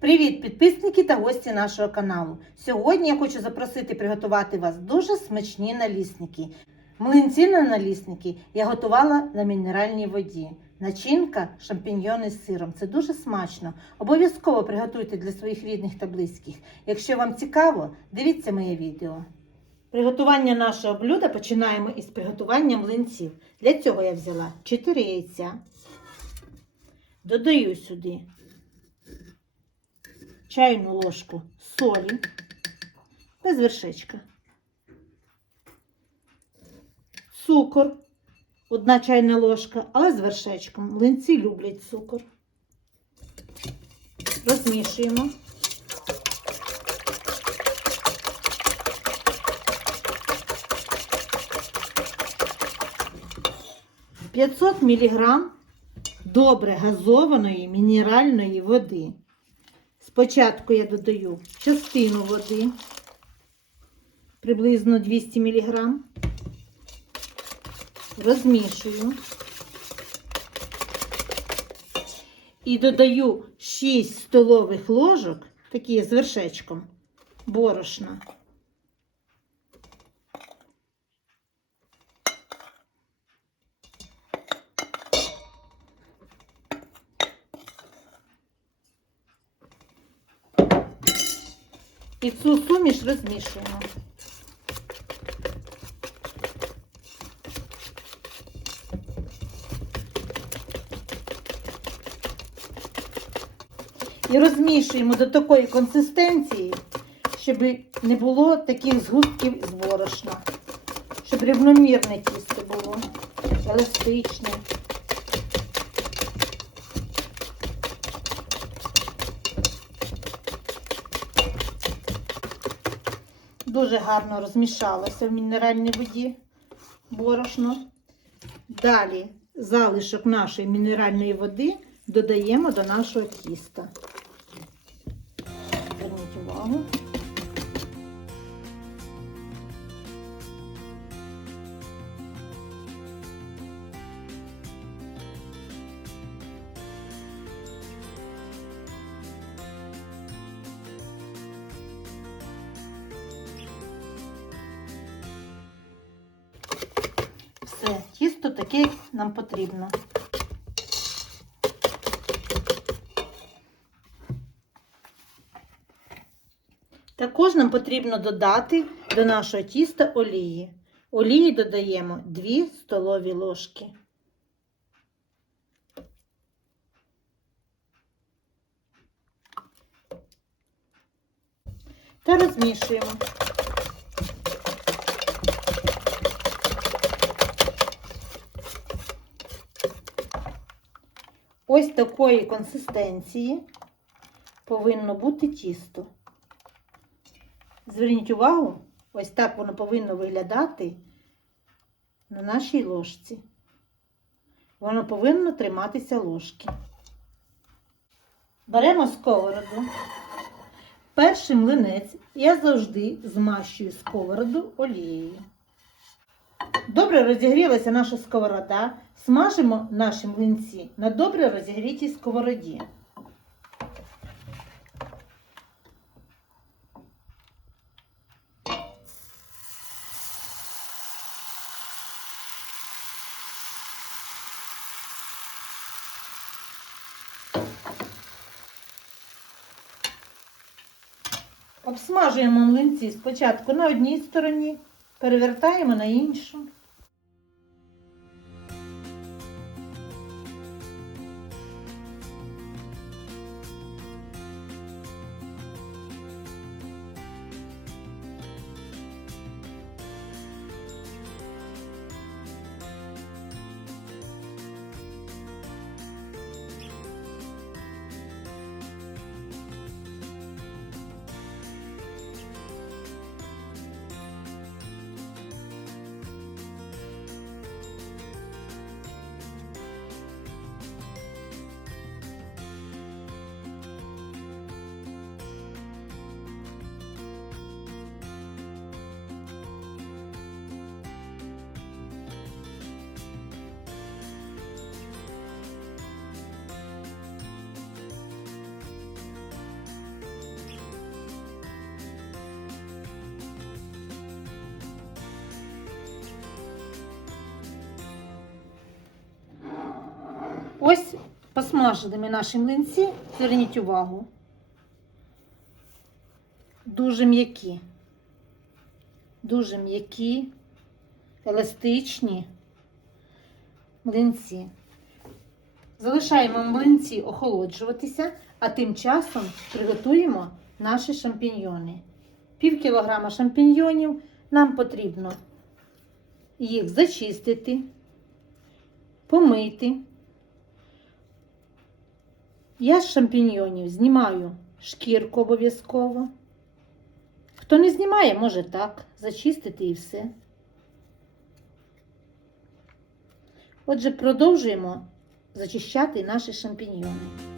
Привіт, підписники та гості нашого каналу. Сьогодні я хочу запросити приготувати вас дуже смачні налісники. Млинці на налісники я готувала на мінеральній воді. Начинка шампіньйони з сиром. Це дуже смачно. Обов'язково приготуйте для своїх рідних та близьких. Якщо вам цікаво, дивіться моє відео. Приготування нашого блюда починаємо із приготування млинців. Для цього я взяла 4 яйця. Додаю сюди чайну ложку солі без вершечка. Цукор, одна чайна ложка, але з вершечком. Млинці люблять цукор. Розмішуємо. П'ятсот міліграм добре газованої мінеральної води. Спочатку я додаю частину води, приблизно 200 мг, розмішую і додаю 6 столових ложок, такі з вершечком, борошна. І цю суміш розмішуємо. І розмішуємо до такої консистенції, щоб не було таких згустків з борошна, щоб рівномірне тісто було, еластичне. Дуже гарно розмішалося в мінеральній воді борошно. Далі залишок нашої мінеральної води додаємо до нашого тіста. Зверніть увагу. Таке нам потрібно. Також нам потрібно додати до нашого тіста олії. Олії додаємо 2 столові ложки. Та розмішуємо. Ось такої консистенції повинно бути тісто. Зверніть увагу, ось так воно повинно виглядати на нашій ложці. Воно повинно триматися ложки. Беремо сковороду. Перший млинець я завжди змащую сковороду олією. Добре розігрілася наша сковорода. Смажимо наші млинці на добре розігрітій сковороді. Обсмажуємо млинці спочатку на одній стороні, перевертаємо на іншу. Ось посмажили ми наші млинці, зверніть увагу. Дуже м'які. Дуже м'які, еластичні млинці. Залишаємо млинці охолоджуватися, а тим часом приготуємо наші шампіньйони. Пів кілограма шампіньйонів нам потрібно їх зачистити, помити. Я з шампіньйонів знімаю шкірку обов'язково. Хто не знімає, може так, зачистити і все. Отже, продовжуємо зачищати наші шампіньйони.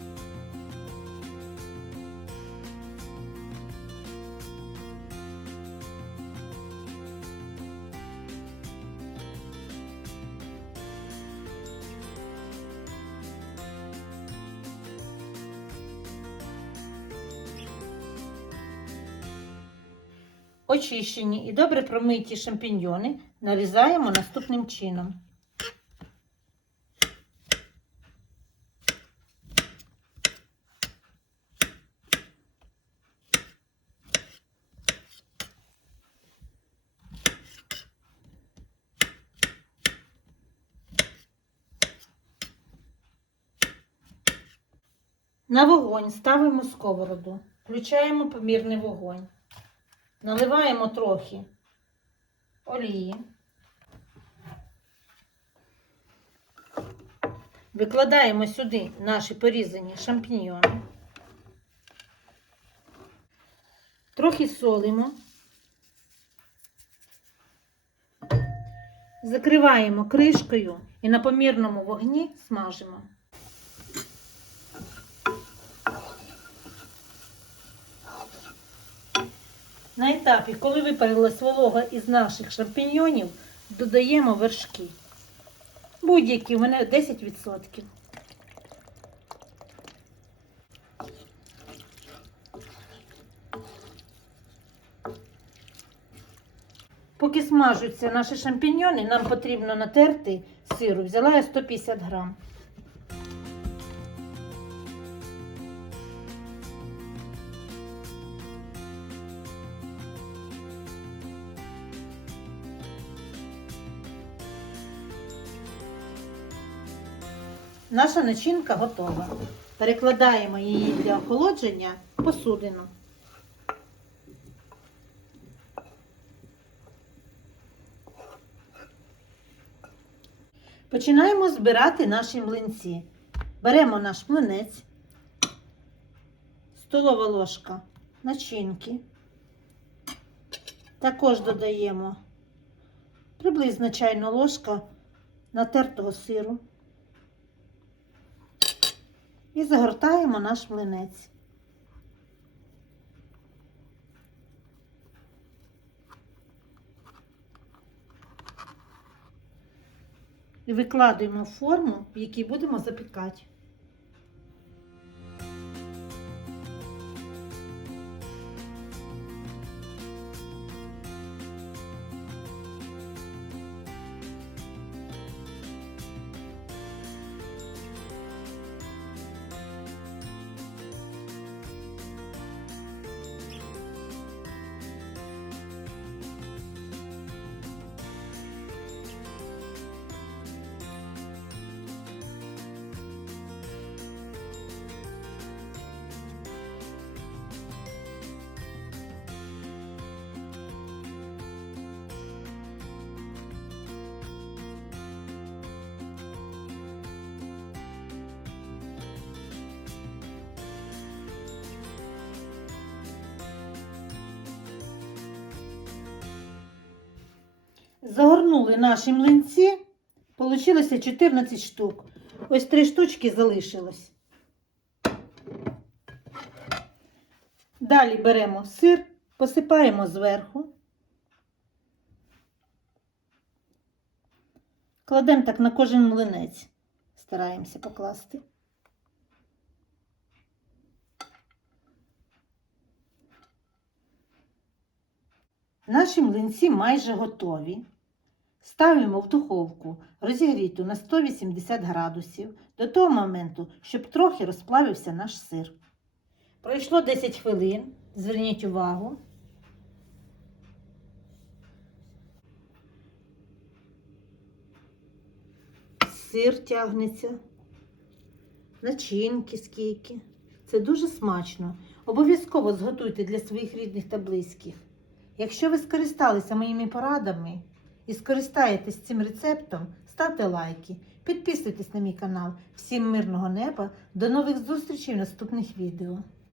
Очищені і добре промиті шампіньйони нарізаємо наступним чином. На вогонь ставимо сковороду, включаємо помірний вогонь. Наливаємо трохи олії. Викладаємо сюди наші порізані шампіньйони. Трохи солимо. Закриваємо кришкою і на помірному вогні смажимо. На етапі, коли випарилась волога із наших шампіньйонів, додаємо вершки. Будь-які, у мене 10%. Поки смажуться наші шампіньйони, нам потрібно натерти сиру. Взяла я 150 грам. Наша начинка готова. Перекладаємо її для охолодження в посудину. Починаємо збирати наші млинці. Беремо наш млинець, столова ложка начинки. Також додаємо приблизно чайна ложка натертого сиру. І загортаємо наш млинець. І викладуємо форму, в якій будемо запікати. Загорнули наші млинці. Получилося 14 штук. Ось три штучки залишилось. Далі беремо сир, посипаємо зверху. Кладемо так на кожен млинець. Стараємося покласти. Наші млинці майже готові. Ставимо в духовку розігріту на 180 градусів до того моменту, щоб трохи розплавився наш сир. Пройшло 10 хвилин. Зверніть увагу. Сир тягнеться, начинки скільки. Це дуже смачно. Обов'язково зготуйте для своїх рідних та близьких. Якщо ви скористалися моїми порадами і скористаєтесь цим рецептом, ставте лайки, підписуйтесь на мій канал. Всім мирного неба, до нових зустрічей в наступних відео.